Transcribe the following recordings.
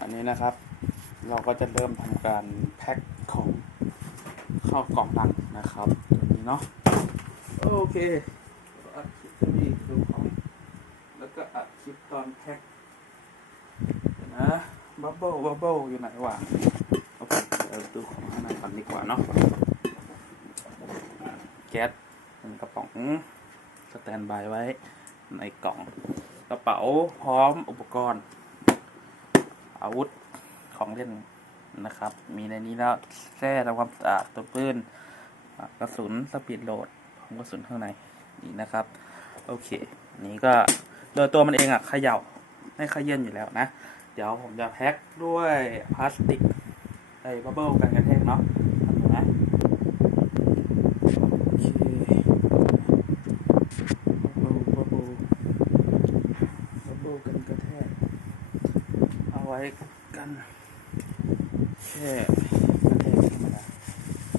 อันนี้นะครับ เราก็จะเริ่มทำการแพ็คของเข้ากล่องลังนะครับตัวนี้เนาะโอเคอัดคลิปที่ดูของแล้วก็อัดคลิปตอนแพ็คนะบับเบิ้ลบับเบิ้ลอยู่ไหนวะโอเคเดี๋ยวดูของข้างในก่อนดีกว่าเนาะแก๊สหนึ่งกระป๋องสแตนบายไว้ในกล่องกระเป๋าพร้อมอุปกรณ์ อาวุธของเล่นนะครับ มีในนี้แล้วแส้ทำความสะอาดตัวปืนกระสุนสปีดโหลดของกระสุนข้างในนี่นะครับ โอเค นี้ก็โดยตัวมันเองอะเขย่าไม่ขยื่นอยู่แล้วนะ เดี๋ยวผมจะแพ็คด้วยพลาสติกไอ้บับเบิลกันกระแทกเนาะนะโอเคบับเบิลบับเบิลบับเบิลกันกระแทก เอา ไว้กันแค่กระแทกธรรมดา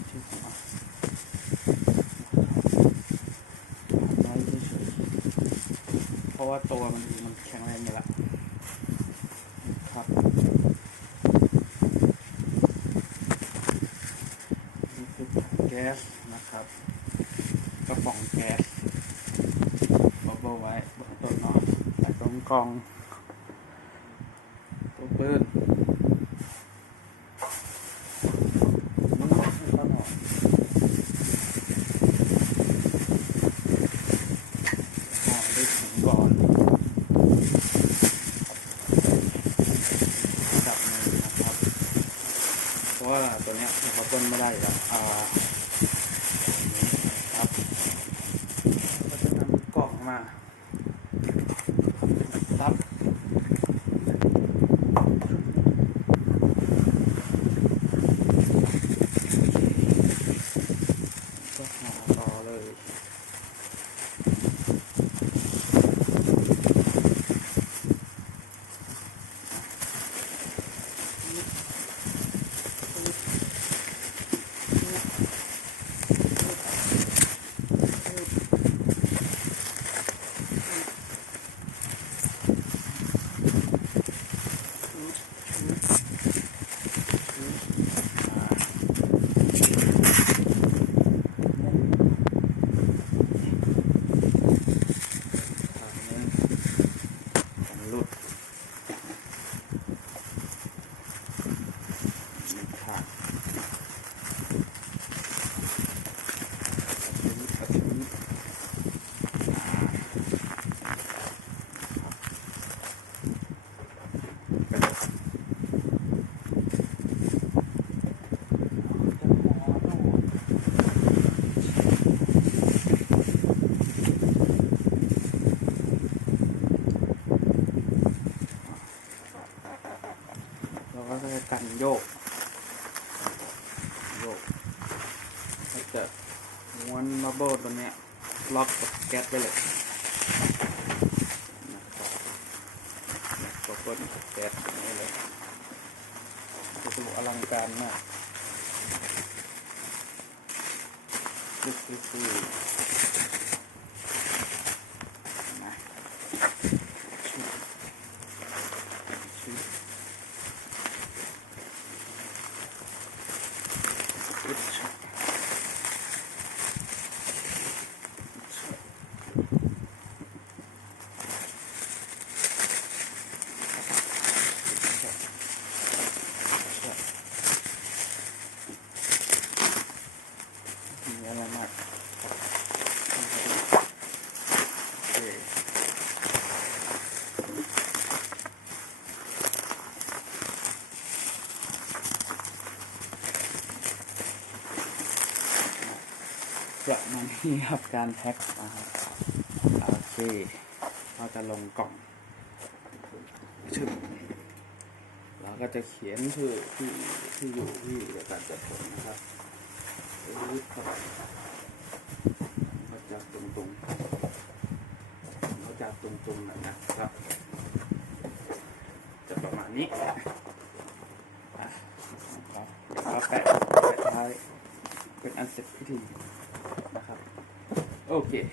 ที่หัวไว้เฉยเพราะว่าตัวมันมันแข็งแรงอยู่แล้วครับนี่คือแก๊สนะครับกระป๋องแก๊สบับเบิ้ลไว้บื้องต้นเนาะใส่ตรงกอง ตัวปืนมันไม่ใช่ข้าวหอมห่อด้วยถุงก่อนจับมือนะครับเพราะว่าตัวเนี้ยเขาต้นไม่ได้แล้วอ่าครับก็จะนำกล่องมาซับ ก็หาต่อเลยทางนี้ผมรุด นี่ค่ะอาทิตย์อาทิตย์ไปเลยครับเราก็จะกันโยก โยกให้เกิดม้วนบับเบิลตัวเนี้ยล็อกกับแก๊สไปเลยนะครับบับเบิ้ลกับแก๊สนี่เลยจะดูอลังการมากดูสิสิน จะมานี่ครับการแพ็คนะครับโอเคเราจะลงกล่องชื่อเราก็จะเขียนชื่อที่ที่อยู่ที่การจัดส่งนะครับรูปครับเราจะตรงตรงๆเราจะตรงตรงๆหน่อยนะครับ จะประมาณนี้อะนะครับแปะแปะท้ายเป็นอันเสร็จพิธี Okay.